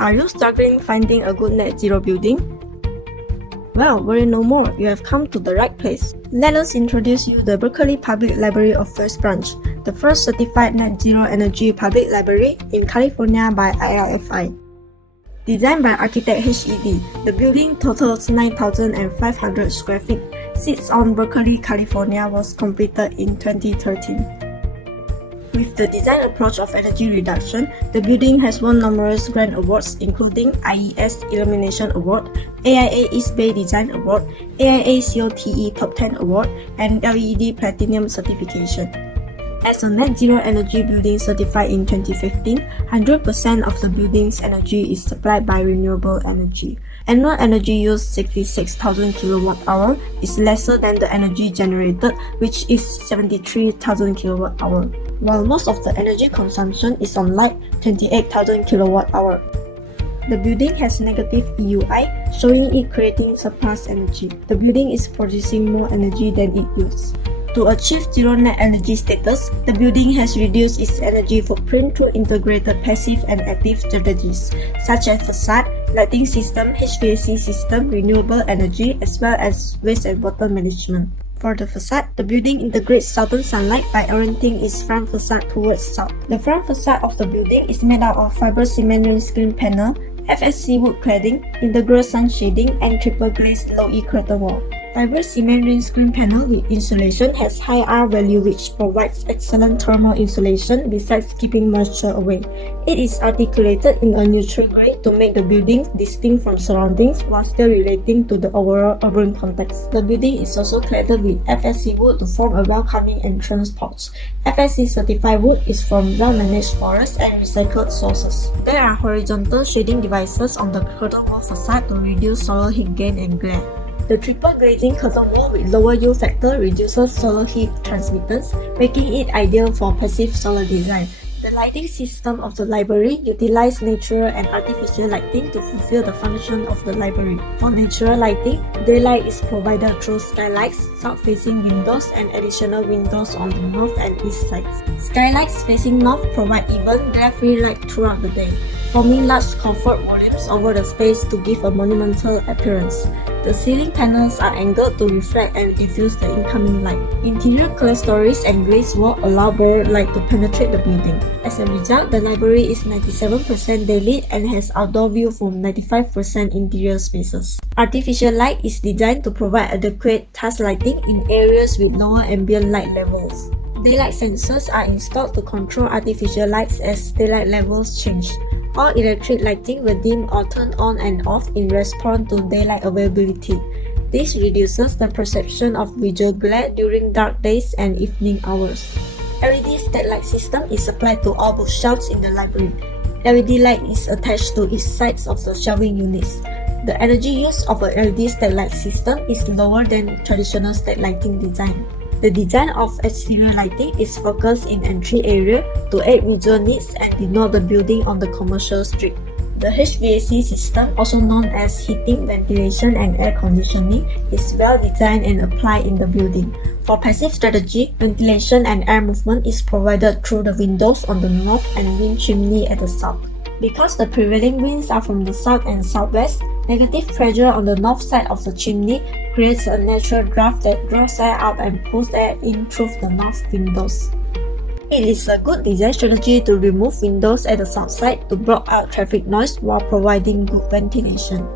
Are you struggling finding a good net zero building? Well, worry no more, you have come to the right place. Let us introduce you the Berkeley Public Library of First Branch, the first certified net zero energy public library in California by IRFI. Designed by architect HED, the building totals 9,500 square feet, sits on Berkeley, California, was completed in 2013. With the design approach of energy reduction, the building has won numerous grant awards including IES Illumination Award, AIA East Bay Design Award, AIA COTE Top 10 Award, and LEED Platinum certification. As a net zero energy building certified in 2015, 100% of the building's energy is supplied by renewable energy. Annual energy use 66,000 kWh is lesser than the energy generated, which is 73,000 kWh, while most of the energy consumption is on light, 28,000 kWh. The building has negative EUI, showing it creating surplus energy. The building is producing more energy than it uses. To achieve zero net energy status, the building has reduced its energy footprint through integrated passive and active strategies, such as facade, lighting system, HVAC system, renewable energy, as well as waste and water management. For the facade, the building integrates southern sunlight by orienting its front facade towards south. The front facade of the building is made out of fiber cement windscreen panel, FSC wood cladding, integral sun shading, and triple glazed low-E curtain wall. Fiber cement windscreen panel with insulation has high R value which provides excellent thermal insulation besides keeping moisture away. It is articulated in a neutral gray to make the building distinct from surroundings while still relating to the overall urban context. The building is also cladded with FSC wood to form a welcoming entrance porch. FSC certified wood is from well-managed forests and recycled sources. There are horizontal shading devices on the curtain wall facade to reduce solar heat gain and glare. The triple glazing curtain wall with lower U factor reduces solar heat transmittance, making it ideal for passive solar design. The lighting system of the library utilizes natural and artificial lighting to fulfill the function of the library. For natural lighting, daylight is provided through skylights, south-facing windows, and additional windows on the north and east sides. Skylights facing north provide even, glare-free light throughout the day, forming large comfort volumes over the space to give a monumental appearance. The ceiling panels are angled to reflect and diffuse the incoming light. Interior clerestories and glazed walls allow borrowed light to penetrate the building. As a result, the library is 97% daylit and has outdoor view from 95% interior spaces. Artificial light is designed to provide adequate task lighting in areas with lower ambient light levels. Daylight sensors are installed to control artificial lights as daylight levels change. All electric lighting will dim or turn on and off in response to daylight availability. This reduces the perception of visual glare during dark days and evening hours. LED stack-light system is supplied to all bookshelves in the library. LED light is attached to each sides of the shelving units. The energy use of a LED stack-light system is lower than traditional stack lighting design. The design of exterior lighting is focused in entry area to aid visual needs and denote the building on the commercial street. The HVAC system, also known as heating, ventilation, and air conditioning, is well designed and applied in the building. For passive strategy, ventilation and air movement is provided through the windows on the north and wind chimney at the south. Because the prevailing winds are from the south and southwest, negative pressure on the north side of the chimney creates a natural draft that draws air out and pulls air in through the north windows. It is a good design strategy to remove windows at the south side to block out traffic noise while providing good ventilation.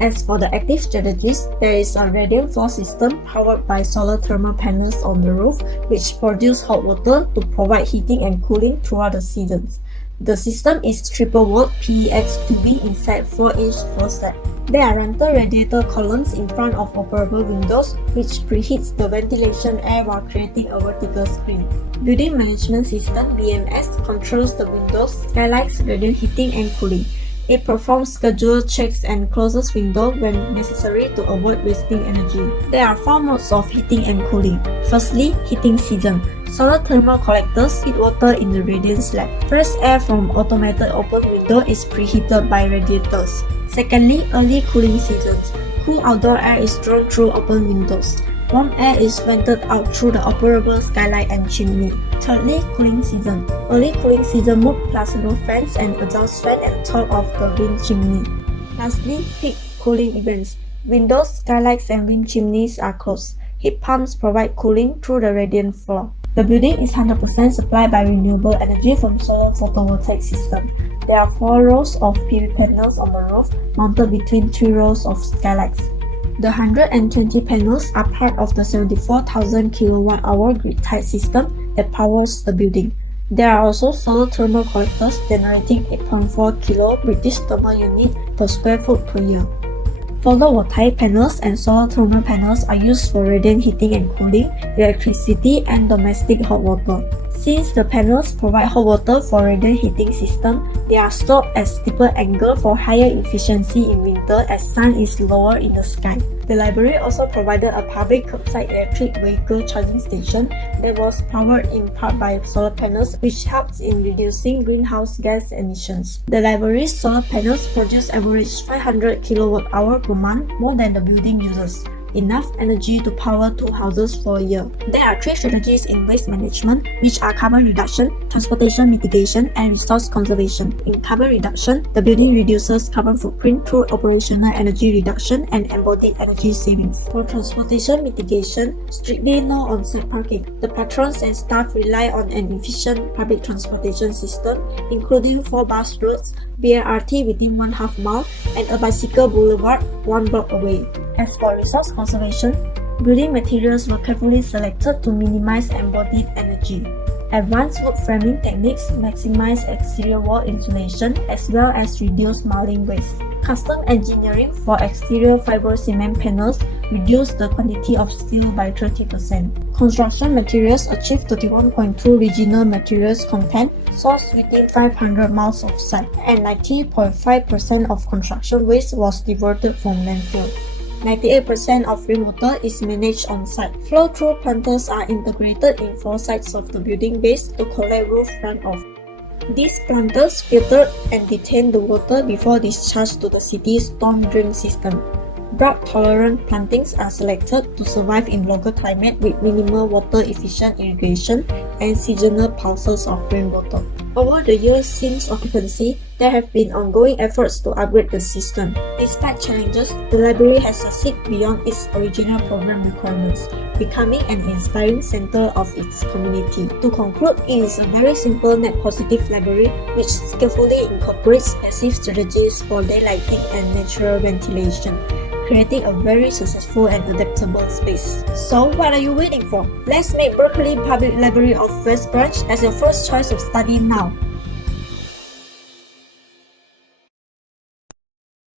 As for the active strategies, there is a radiant floor system powered by solar thermal panels on the roof which produce hot water to provide heating and cooling throughout the seasons. The system is triple-walled PEX tubing inside 4-inch floor stack. There are rental radiator columns in front of operable windows which preheats the ventilation air while creating a vertical screen. Building Management System BMS controls the windows, skylights, radiant heating and cooling. It performs scheduled checks and closes windows when necessary to avoid wasting energy. There are 4 modes of heating and cooling. Firstly, heating season. Solar thermal collectors heat water in the radiant slab. Fresh air from automated open window is preheated by radiators. Secondly, early cooling seasons. Cool outdoor air is drawn through open windows. Warm air is vented out through the operable skylight and chimney. Thirdly, cooling season. Early cooling season mode plus roof fans and exhaust fan at the top of the wind chimney. Lastly, peak cooling events. Windows, skylights and wind chimneys are closed. Heat pumps provide cooling through the radiant floor. The building is 100% supplied by renewable energy from solar photovoltaic system. There are 4 rows of PV panels on the roof mounted between 3 rows of skylights. The 120 panels are part of the 74,000 kWh grid-tied system that powers the building. There are also solar thermal collectors generating 8.4 kg British thermal unit per square foot per year. Photovoltaic panels and solar thermal panels are used for radiant heating and cooling, electricity, and domestic hot water. Since the panels provide hot water for radiant heating system, they are sloped at steeper angle for higher efficiency in winter as sun is lower in the sky. The library also provided a public curbside electric vehicle charging station that was powered in part by solar panels, which helps in reducing greenhouse gas emissions. The library's solar panels produce average 500 kWh per month, more than the building uses. Enough energy to power 2 houses for a year. There are 3 strategies in waste management, which are carbon reduction, transportation mitigation, and resource conservation. In carbon reduction, the building reduces carbon footprint through operational energy reduction and embodied energy savings. For transportation mitigation, strictly no on-site parking. The patrons and staff rely on an efficient public transportation system, including 4 bus routes, BRT within 1/2 mile, and a bicycle boulevard 1 block away. As for resource conservation, building materials were carefully selected to minimize embodied energy. Advanced wood framing techniques maximize exterior wall insulation as well as reduce molding waste. Custom engineering for exterior fiber cement panels reduced the quantity of steel by 30%. Construction materials achieved 31.2 regional materials content sourced within 500 miles of site, and 90.5% of construction waste was diverted from landfill. 98% of rainwater is managed on-site. Flow-through planters are integrated in 4 sides of the building base to collect roof runoff. These planters filter and detain the water before discharge to the city's storm drain system. Drought-tolerant plantings are selected to survive in local climate with minimal water-efficient irrigation and seasonal pulses of rainwater. Over the years since occupancy, there have been ongoing efforts to upgrade the system. Despite challenges, the library has succeeded beyond its original program requirements, becoming an inspiring center of its community. To conclude, it is a very simple net positive library which skillfully incorporates passive strategies for daylighting and natural ventilation, creating a very successful and adaptable space. So what are you waiting for? Let's make Berkeley Public Library of West Branch as your first choice of study now.